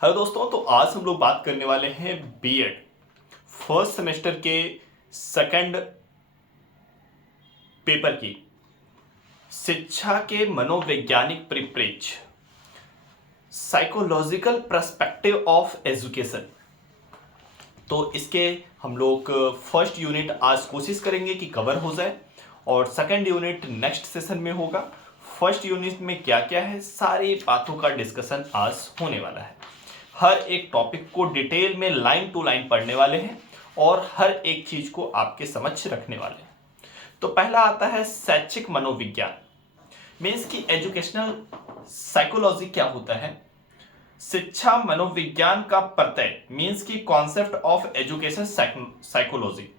Hello दोस्तों, तो आज हम लोग बात करने वाले हैं बीएड फर्स्ट सेमेस्टर के सेकंड पेपर की। शिक्षा के मनोवैज्ञानिक परिप्रेक्ष्य, साइकोलॉजिकल पर्सपेक्टिव ऑफ एजुकेशन। तो इसके हम लोग फर्स्ट यूनिट आज कोशिश करेंगे कि कवर हो जाए और सेकंड यूनिट नेक्स्ट सेशन में होगा। फर्स्ट यूनिट में क्या क्या है, सारी बातों का डिस्कशन आज होने वाला है। हर एक टॉपिक को डिटेल में लाइन टू लाइन पढ़ने वाले हैं और हर एक चीज को आपके समक्ष रखने वाले हैं। तो पहला आता है शैक्षिक मनोविज्ञान, मीन्स की एजुकेशनल साइकोलॉजी क्या होता है। शिक्षा मनोविज्ञान का प्रत्यय, मीन्स की कॉन्सेप्ट ऑफ एजुकेशन साइकोलॉजी।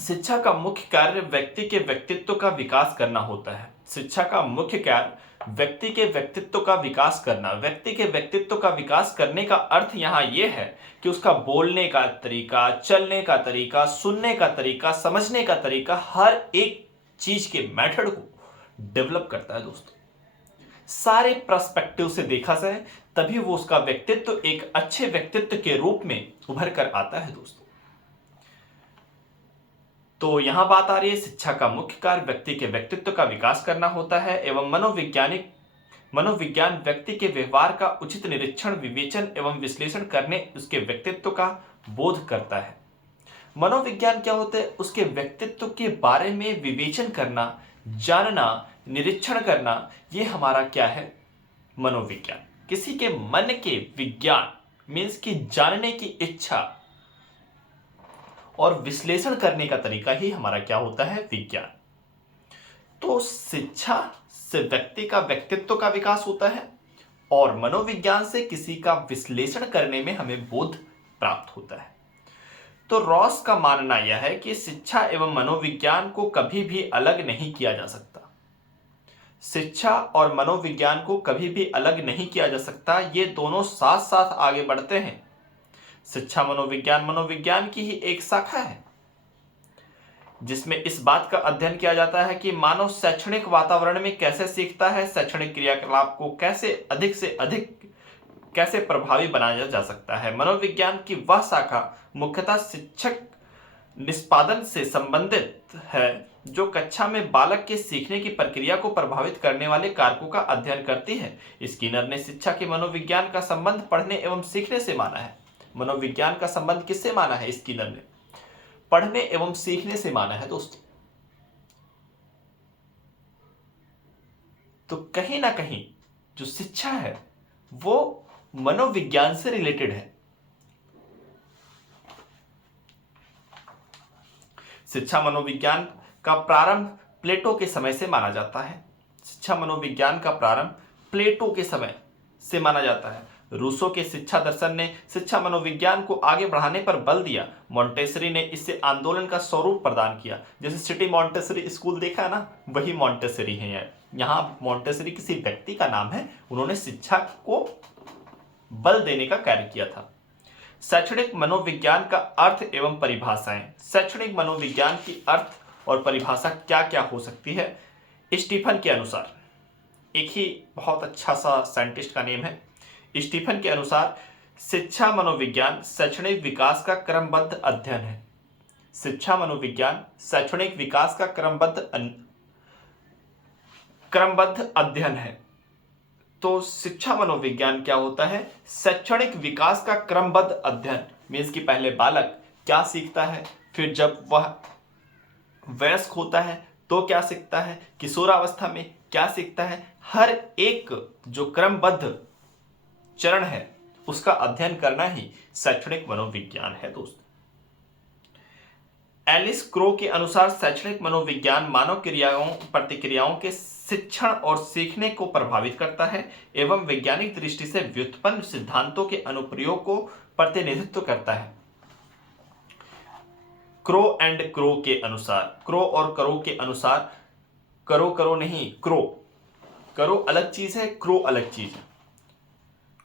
शिक्षा का मुख्य कार्य व्यक्ति के व्यक्तित्व का विकास करना होता है। शिक्षा का मुख्य कार्य व्यक्ति के व्यक्तित्व का विकास करना। व्यक्ति के व्यक्तित्व का विकास करने का अर्थ यहाँ यह है कि उसका बोलने का तरीका, चलने का तरीका, सुनने का तरीका, समझने का तरीका, हर एक चीज के मेथड को डेवलप करता है। दोस्तों, सारे पर्सपेक्टिव से देखा जाए तभी वो उसका व्यक्तित्व एक अच्छे व्यक्तित्व के रूप में उभर कर आता है। दोस्तों, तो यहां बात आ रही है शिक्षा का मुख्य कार्य व्यक्ति के व्यक्तित्व का विकास करना होता है एवं मनोविज्ञान व्यक्ति के व्यवहार का उचित निरीक्षण, विवेचन एवं विश्लेषण करने उसके व्यक्तित्व का बोध करता है। मनोविज्ञान क्या होता है, उसके व्यक्तित्व के बारे में विवेचन करना, जानना, निरीक्षण करना, ये हमारा क्या है, मनोविज्ञान। किसी के मन के विज्ञान, मीन्स की जानने की इच्छा और विश्लेषण करने का तरीका ही हमारा क्या होता है, विज्ञान। तो शिक्षा से व्यक्ति का व्यक्तित्व का विकास होता है और मनोविज्ञान से किसी का विश्लेषण करने में हमें बोध प्राप्त होता है। तो रॉस का मानना यह है कि शिक्षा एवं मनोविज्ञान को कभी भी अलग नहीं किया जा सकता। शिक्षा और मनोविज्ञान को कभी भी अलग नहीं किया जा सकता, ये दोनों साथ साथ आगे बढ़ते हैं। शिक्षा मनोविज्ञान की ही एक शाखा है जिसमें इस बात का अध्ययन किया जाता है कि मानव शैक्षणिक वातावरण में कैसे सीखता है, शैक्षणिक क्रियाकलाप को कैसे अधिक से अधिक कैसे प्रभावी बनाया जा सकता है। मनोविज्ञान की वह शाखा मुख्यतः शिक्षक निष्पादन से संबंधित है जो कक्षा में बालक के सीखने की प्रक्रिया को प्रभावित करने वाले कारकों का अध्ययन करती है। स्किनर ने शिक्षा के मनोविज्ञान का संबंध पढ़ने एवं सीखने से माना है। मनोविज्ञान का संबंध किससे माना है, स्किनर ने पढ़ने एवं सीखने से माना है। दोस्तों, तो कहीं ना कहीं जो शिक्षा है वो मनोविज्ञान से रिलेटेड है। शिक्षा मनोविज्ञान का प्रारंभ प्लेटो के समय से माना जाता है। शिक्षा मनोविज्ञान का प्रारंभ प्लेटो के समय से माना जाता है। रूसो के शिक्षा दर्शन ने शिक्षा मनोविज्ञान को आगे बढ़ाने पर बल दिया। मॉन्टेसरी ने इससे आंदोलन का स्वरूप प्रदान किया। जैसे सिटी मॉन्टेसरी स्कूल देखा है ना, वही मॉन्टेसरी है। यहाँ मॉन्टेसरी किसी व्यक्ति का नाम है, उन्होंने शिक्षा को बल देने का कार्य किया था। शैक्षणिक मनोविज्ञान का अर्थ एवं परिभाषाएं। शैक्षणिक मनोविज्ञान की अर्थ और परिभाषा क्या क्या हो सकती है। स्टीफन के अनुसार, एक ही बहुत अच्छा सा साइंटिस्ट का नेम है, स्टीफन के अनुसार शिक्षा मनोविज्ञान शैक्षणिक विकास का क्रमबद्ध अध्ययन है। शिक्षा मनोविज्ञान शैक्षणिक विकास का क्रमबद्ध अध्ययन है। तो शिक्षा मनोविज्ञान क्या होता है, शैक्षणिक विकास का क्रमबद्ध अध्ययन। मीन्स कि पहले बालक क्या सीखता है, फिर जब वह वयस्क होता है तो क्या सीखता है, किशोरावस्था में क्या सीखता है, हर एक जो क्रमबद्ध चरण है उसका अध्ययन करना ही शैक्षणिक मनोविज्ञान है। दोस्तों, एलिस क्रो के अनुसार शैक्षणिक मनोविज्ञान मानव क्रियाओं प्रतिक्रियाओं के शिक्षण और सीखने को प्रभावित करता है एवं वैज्ञानिक दृष्टि से व्युत्पन्न सिद्धांतों के अनुप्रयोग को प्रतिनिधित्व करता है। क्रो एंड क्रो के अनुसार, क्रो और करो के अनुसार, करो नहीं, करो अलग चीज है, क्रो अलग चीज है।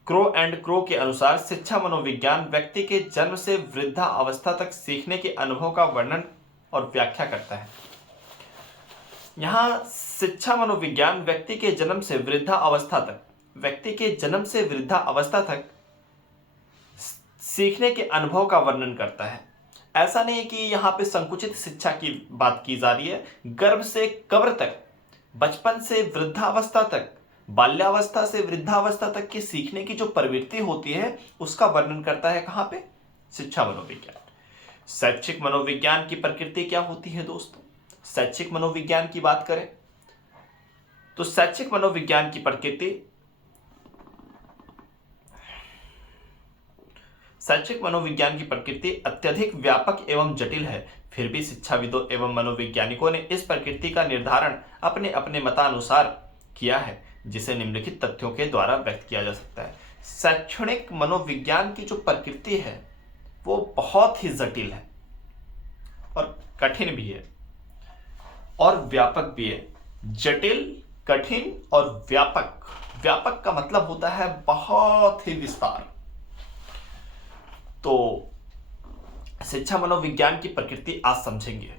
क्रो एंड क्रो के अनुसार शिक्षा मनोविज्ञान व्यक्ति के जन्म से वृद्धा अवस्था तक सीखने के अनुभव का वर्णन और व्याख्या करता है। यहां शिक्षा मनोविज्ञान व्यक्ति के जन्म से वृद्धा अवस्था तक व्यक्ति के जन्म से वृद्धावस्था तक सीखने के अनुभव का वर्णन करता है। ऐसा नहीं कि यहाँ पे संकुचित शिक्षा की बात की जा रही है। गर्भ से कब्र तक, बचपन से वृद्धावस्था तक, बाल्यावस्था से वृद्धावस्था तक की सीखने की जो प्रवृत्ति होती है उसका वर्णन करता है कहाँ पे? शिक्षा मनोविज्ञान। शैक्षिक मनोविज्ञान की प्रकृति क्या होती है दोस्तों? शैक्षिक मनोविज्ञान की बात करें तो शैक्षिक मनोविज्ञान की प्रकृति, शैक्षिक मनोविज्ञान की प्रकृति अत्यधिक व्यापक एवं जटिल है। फिर भी शिक्षाविदों एवं मनोवैज्ञानिकों ने इस प्रकृति का निर्धारण अपने अपने मतानुसार किया है, जिसे निम्नलिखित तथ्यों के द्वारा व्यक्त किया जा सकता है। शैक्षणिक मनोविज्ञान की जो प्रकृति है वो बहुत ही जटिल है और कठिन भी है और व्यापक भी है। जटिल, कठिन और व्यापक। व्यापक का मतलब होता है बहुत ही विस्तार। तो शिक्षा मनोविज्ञान की प्रकृति आज समझेंगे।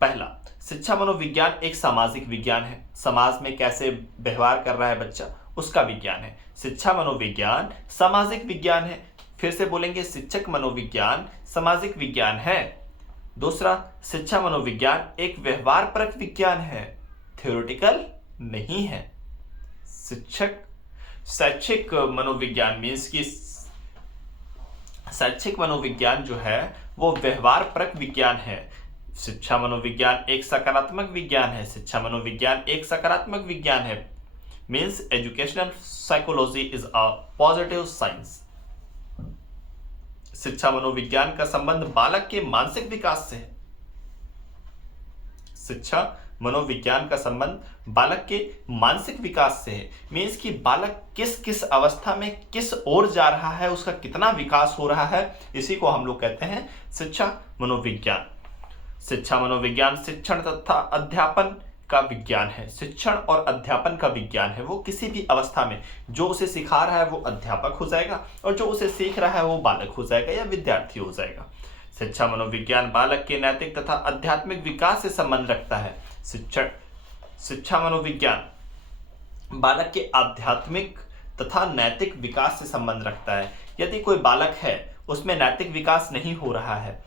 पहला, शिक्षा मनोविज्ञान एक सामाजिक विज्ञान है। समाज में कैसे व्यवहार कर रहा है बच्चा, उसका विज्ञान है। शिक्षा मनोविज्ञान सामाजिक विज्ञान है। फिर से बोलेंगे, शिक्षक मनोविज्ञान सामाजिक विज्ञान है। दूसरा, शिक्षा मनोविज्ञान एक व्यवहारपरक विज्ञान है, थ्योरेटिकल नहीं है। शैक्षिक मनोविज्ञान मीन्स की शैक्षिक मनोविज्ञान जो है वो व्यवहारपरक विज्ञान है। शिक्षा मनोविज्ञान एक सकारात्मक विज्ञान है। शिक्षा मनोविज्ञान एक सकारात्मक विज्ञान है। Means educational psychology is a positive science. शिक्षा मनोविज्ञान का संबंध बालक के मानसिक विकास से है। शिक्षा मनोविज्ञान का संबंध बालक के मानसिक विकास से है। मीन्स कि बालक किस किस अवस्था में किस ओर जा रहा है, उसका कितना विकास हो रहा है, इसी को हम लोग कहते हैं शिक्षा मनोविज्ञान। शिक्षा मनोविज्ञान शिक्षण तथा अध्यापन का विज्ञान है। शिक्षण और अध्यापन का विज्ञान है। वो किसी भी अवस्था में जो उसे सिखा रहा है वो अध्यापक हो जाएगा और जो उसे सीख रहा है वो बालक हो जाएगा या विद्यार्थी हो जाएगा। शिक्षा मनोविज्ञान बालक के नैतिक तथा आध्यात्मिक विकास से संबंध रखता है। शिक्षा मनोविज्ञान बालक के आध्यात्मिक तथा नैतिक विकास से संबंध रखता है। यदि कोई बालक है उसमें नैतिक विकास नहीं हो रहा है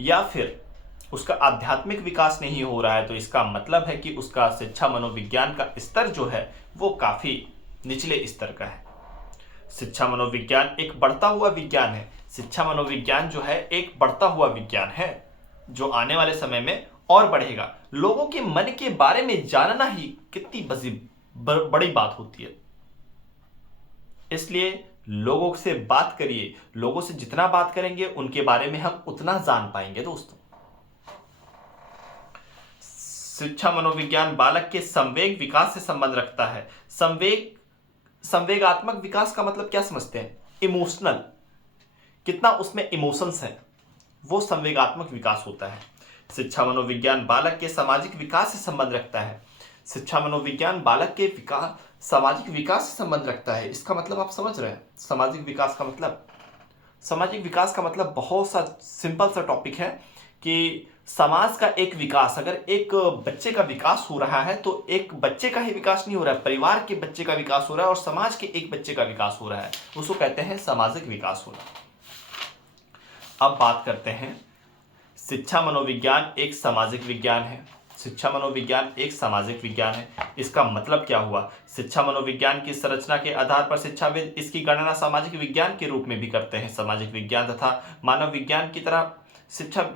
या फिर उसका आध्यात्मिक विकास नहीं हो रहा है तो इसका मतलब है कि उसका शिक्षा मनोविज्ञान का स्तर जो है वो काफी निचले स्तर का है। शिक्षा मनोविज्ञान एक बढ़ता हुआ विज्ञान है। शिक्षा मनोविज्ञान जो है एक बढ़ता हुआ विज्ञान है जो आने वाले समय में और बढ़ेगा। लोगों के मन के बारे में जानना ही कितनी बड़ी बात होती है। इसलिए लोगों से बात करिए। लोगों से जितना बात करेंगे उनके बारे में हम उतना जान पाएंगे दोस्तों। शिक्षा मनोविज्ञान बालक के संवेग विकास से संबंध रखता है। संवेगात्मक विकास का मतलब क्या समझते हैं? इमोशनल, कितना उसमें इमोशंस है, वो संवेगात्मक विकास होता है। शिक्षा मनोविज्ञान बालक के सामाजिक विकास से संबंध रखता है। शिक्षा मनोविज्ञान बालक के सामाजिक विकास से संबंध रखता है। इसका मतलब आप समझ रहे हैं? सामाजिक विकास का मतलब बहुत सा सिंपल सा टॉपिक है कि समाज का एक विकास, अगर एक बच्चे का विकास हो रहा है तो एक बच्चे का ही विकास नहीं हो रहा है, परिवार के बच्चे का विकास हो रहा है और समाज के एक बच्चे का विकास हो रहा है, उसको कहते हैं सामाजिक विकास होना। अब बात करते हैं, शिक्षा मनोविज्ञान एक सामाजिक विज्ञान है। शिक्षा मनोविज्ञान एक सामाजिक विज्ञान है। इसका मतलब क्या हुआ? शिक्षा मनोविज्ञान की संरचना के आधार पर शिक्षाविद इसकी गणना सामाजिक विज्ञान के रूप में भी करते हैं। सामाजिक विज्ञान तथा मानव विज्ञान की तरह शिक्षा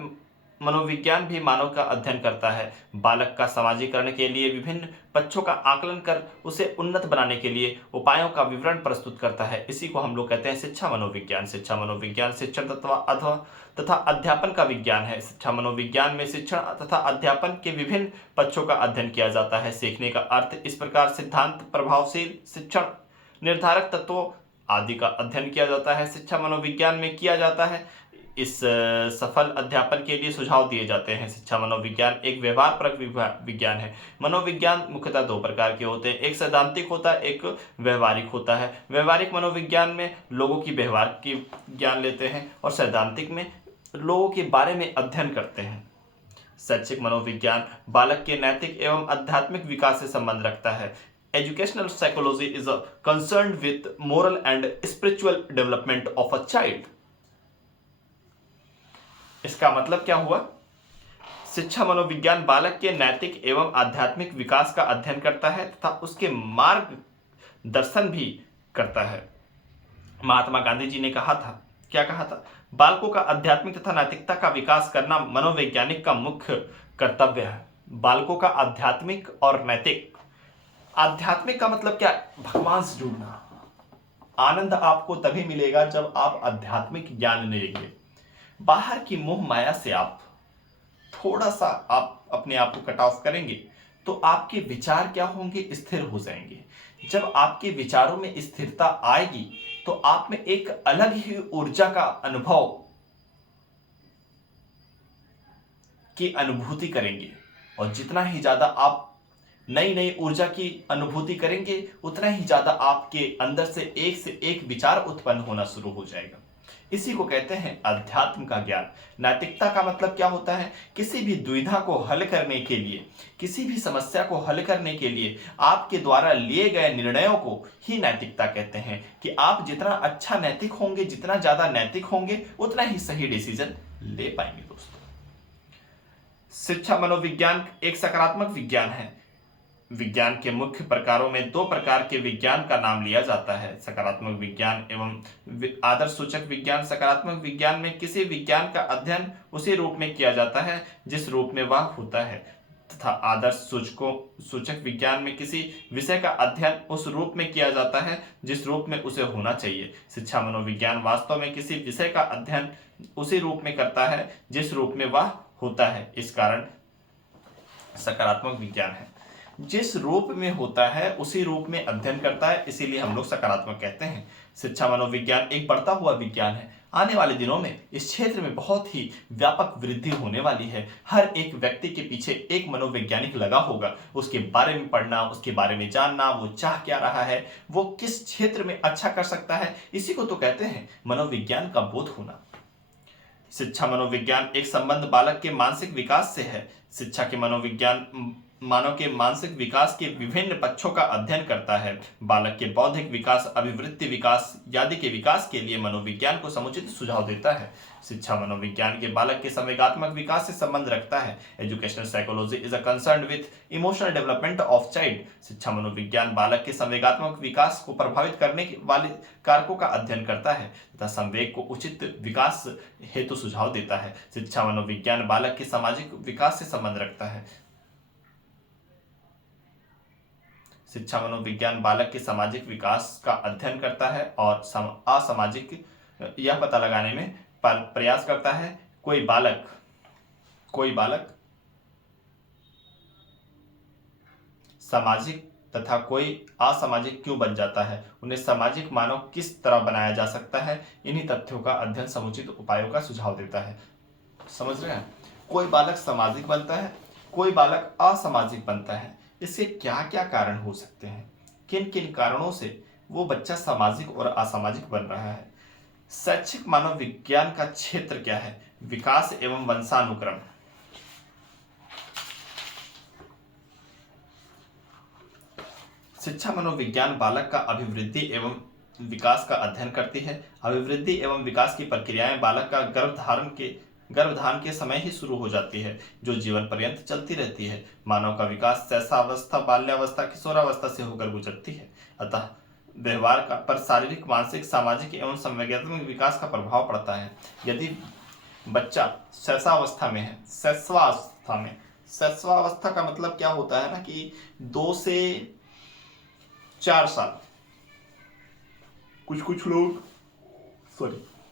मनोविज्ञान भी मानव का अध्ययन करता है। बालक का समाजीकरण के लिए विभिन्न पक्षों का आकलन कर उसे उन्नत बनाने के लिए उपायों का विवरण प्रस्तुत करता है। इसी को हम लोग कहते हैं शिक्षा मनोविज्ञान। शिक्षा मनोविज्ञान शिक्षण तथा अध्यापन का विज्ञान है। शिक्षा मनोविज्ञान में शिक्षण तथा अध्यापन के विभिन्न पक्षों का अध्ययन किया जाता है। सीखने का अर्थ इस प्रकार सिद्धांत, प्रभावशील शिक्षण, निर्धारक तत्वों आदि का अध्ययन किया जाता है। शिक्षा मनोविज्ञान में किया जाता है। इस सफल अध्यापन के लिए सुझाव दिए जाते हैं। शिक्षा मनोविज्ञान एक व्यवहारपरक विज्ञान है। मनोविज्ञान मुख्यतः दो प्रकार के होते हैं, एक सैद्धांतिक होता है, एक व्यवहारिक होता है। व्यवहारिक मनोविज्ञान में लोगों की व्यवहार की ज्ञान लेते हैं और सैद्धांतिक में लोगों के बारे में अध्ययन करते हैं। शैक्षिक मनोविज्ञान बालक के नैतिक एवं आध्यात्मिक विकास से संबंध रखता है। Educational psychology is concern with moral and spiritual development of a child. इसका मतलब क्या हुआ? शिक्षा मनोविज्ञान बालक के नैतिक एवं आध्यात्मिक विकास का अध्ययन करता है तथा उसके मार्ग दर्शन भी करता है। महात्मा गांधी जी ने कहा था, क्या कहा था? बालकों का आध्यात्मिक तथा नैतिकता का विकास करना मनोवैज्ञानिक का मुख्य कर्तव्य है। बालकों का आध्यात्मिक और नैतिक, आध्यात्मिक का मतलब क्या? भगवान से जुड़ना। आनंद आपको तभी मिलेगा जब आप आध्यात्मिक ज्ञान लेंगे। बाहर की मोह माया से आप थोड़ा सा आप अपने आप को कट ऑफ करेंगे तो आपके विचार क्या होंगे? स्थिर हो जाएंगे। जब आपके विचारों में स्थिरता आएगी तो आप में एक अलग ही ऊर्जा का अनुभव की अनुभूति करेंगे, और जितना ही ज्यादा आप नई नई ऊर्जा की अनुभूति करेंगे उतना ही ज्यादा आपके अंदर से एक विचार उत्पन्न होना शुरू हो जाएगा। इसी को कहते हैं अध्यात्म का ज्ञान। नैतिकता का मतलब क्या होता है? किसी भी दुविधा को हल करने के लिए, किसी भी समस्या को हल करने के लिए आपके द्वारा लिए गए निर्णयों को ही नैतिकता कहते हैं। कि आप जितना अच्छा नैतिक होंगे, जितना ज्यादा नैतिक होंगे, उतना ही सही डिसीजन ले पाएंगे। दोस्तों, शिक्षा मनोविज्ञान एक सकारात्मक विज्ञान है। विज्ञान के मुख्य प्रकारों में दो प्रकार के विज्ञान का नाम लिया जाता है, सकारात्मक विज्ञान एवं आदर्श सूचक विज्ञान। सकारात्मक विज्ञान में किसी विज्ञान का अध्ययन उसी रूप में किया जाता है जिस रूप में वह होता है, तथा आदर्श सूचक विज्ञान में किसी विषय का अध्ययन उस रूप में किया जाता है जिस रूप में उसे होना चाहिए। शिक्षा मनोविज्ञान वास्तव में किसी विषय का अध्ययन उसी रूप में करता है जिस रूप में वह होता है, इस कारण सकारात्मक विज्ञान है। जिस रूप में होता है उसी रूप में अध्ययन करता है, इसीलिए हम लोग सकारात्मक कहते हैं। शिक्षा मनोविज्ञान एक बढ़ता हुआ विज्ञान है। आने वाले दिनों में इस क्षेत्र में बहुत ही व्यापक वृद्धि होने वाली है। हर एक व्यक्ति के पीछे एक मनोवैज्ञानिक लगा होगा, उसके बारे में पढ़ना, उसके बारे में जानना, वो चाह क्या रहा है, वो किस क्षेत्र में अच्छा कर सकता है, इसी को तो कहते हैं मनोविज्ञान का बोध होना। शिक्षा मनोविज्ञान एक संबंध बालक के मानसिक विकास से है। शिक्षा के मनोविज्ञान मानव के मानसिक विकास के विभिन्न पक्षों का अध्ययन करता है। बालक के बौद्धिक विकास, अभिवृत्ति विकास आदि के विकास के लिए मनोविज्ञान को समुचित सुझाव देता है। शिक्षा मनोविज्ञान के बालक के संवेगात्मक विकास से संबंध रखता है। Educational psychology is a concern with emotional development of child. शिक्षा मनोविज्ञान बालक के संवेगात्मक विकास को प्रभावित करने वाले कारकों का अध्ययन करता है तथा संवेग को उचित विकास हेतु सुझाव देता है। शिक्षा मनोविज्ञान बालक के सामाजिक विकास से संबंध रखता है। शिक्षा मनोविज्ञान बालक के सामाजिक विकास का अध्ययन करता है और असामाजिक यह पता लगाने में प्रयास करता है कोई बालक सामाजिक तथा कोई असामाजिक क्यों बन जाता है, उन्हें सामाजिक मानव किस तरह बनाया जा सकता है। इन्हीं तथ्यों का अध्ययन समुचित उपायों का सुझाव देता है। समझ रहे हैं? कोई बालक सामाजिक बनता है, कोई बालक असामाजिक बनता है। इसके क्या क्या कारण हो सकते हैं, किन किन कारणों से वो बच्चा सामाजिक और असामाजिक बन रहा है। शैक्षिक मानव विज्ञान का क्षेत्र क्या है? विकास एवं वंशानुक्रम। शिक्षा मनोविज्ञान बालक का अभिवृद्धि एवं विकास का अध्ययन करती है। अभिवृद्धि एवं विकास की प्रक्रियाएं बालक का गर्भधारण के समय ही शुरू हो जाती है, जो जीवन पर्यंत चलती रहती है। मानव का विकास शैशवावस्था, बाल्यावस्था, किशोरावस्था से होकर गुजरती है। अतः व्यवहार पर शारीरिक, मानसिक, सामाजिक एवं संवेगात्मक विकास का प्रभाव पड़ता है। यदि बच्चा शैशवावस्था में है, शैशवावस्था का मतलब क्या होता है ना कि 2 से 4 साल,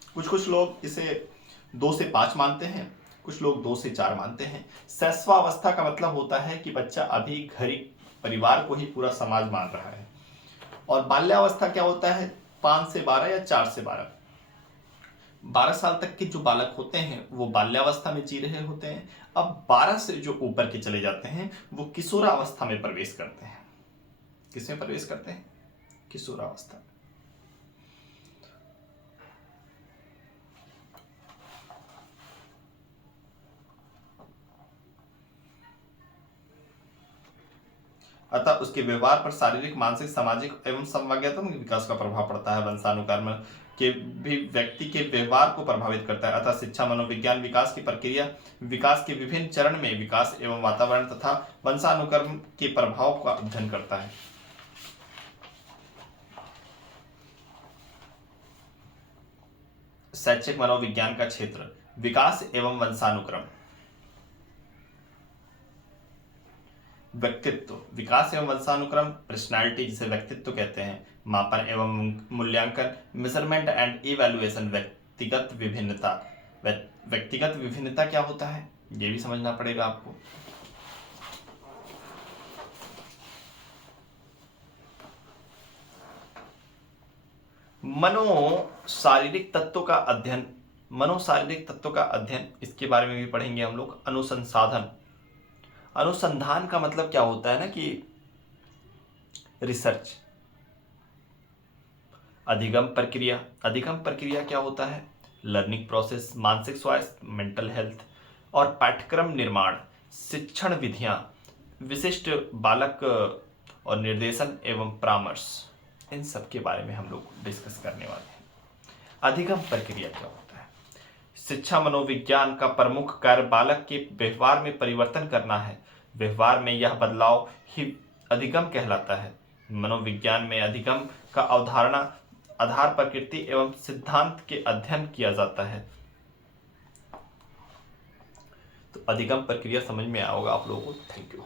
कुछ लोग इसे 2 से 5 मानते हैं, कुछ लोग 2 से 4 मानते हैं। शैशवावस्था का मतलब होता है कि बच्चा अभी घर परिवार को ही पूरा समाज मान रहा है। और बाल्यावस्था क्या होता है? 5 से 12 या 4 से 12 साल तक के जो बालक होते हैं वो बाल्यावस्था में जी रहे होते हैं। अब 12 से जो ऊपर के चले जाते हैं वो किशोरावस्था में प्रवेश करते हैं। किसमें प्रवेश करते हैं? किशोरावस्था। अतः उसके व्यवहार पर शारीरिक, मानसिक, सामाजिक एवं संज्ञानात्मक विकास का प्रभाव पड़ता है। वंशानुक्रम के भी व्यक्ति के व्यवहार को प्रभावित करता है। अतः शिक्षा मनोविज्ञान विकास की प्रक्रिया, विकास के विभिन्न चरण में विकास एवं वातावरण तथा वंशानुक्रम के प्रभाव का अध्ययन करता है। शैक्षिक मनोविज्ञान का क्षेत्र, विकास एवं वंशानुक्रम। व्यक्तित्व, विकास एवं वंशानुक्रम, पर्सनालिटी जिसे व्यक्तित्व कहते हैं, मापन एवं मूल्यांकन, मेजरमेंट एंड इवैल्यूएशन, व्यक्तिगत विभिन्नता। व्यक्तिगत विभिन्नता क्या होता है ये भी समझना पड़ेगा आपको। मनोशारीरिक तत्वों का अध्ययन, मनोशारीरिक तत्वों का अध्ययन, इसके बारे में भी पढ़ेंगे हम लोग। अनुसंधान, अनुसंधान का मतलब क्या होता है ना कि रिसर्च। अधिगम प्रक्रिया, अधिगम प्रक्रिया क्या होता है? लर्निंग प्रोसेस, मानसिक स्वास्थ्य, मेंटल हेल्थ। और पाठ्यक्रम निर्माण, शिक्षण विधियां, विशिष्ट बालक और निर्देशन एवं परामर्श, इन सब के बारे में हम लोग डिस्कस करने वाले हैं। अधिगम प्रक्रिया क्या होता है? शिक्षा मनोविज्ञान का प्रमुख कार्य बालक के व्यवहार में परिवर्तन करना है। व्यवहार में यह बदलाव ही अधिगम कहलाता है। मनोविज्ञान में अधिगम का अवधारणा आधार, प्रकृति एवं सिद्धांत के अध्ययन किया जाता है। तो अधिगम प्रक्रिया समझ में आया होगा आप लोगों को। Thank you.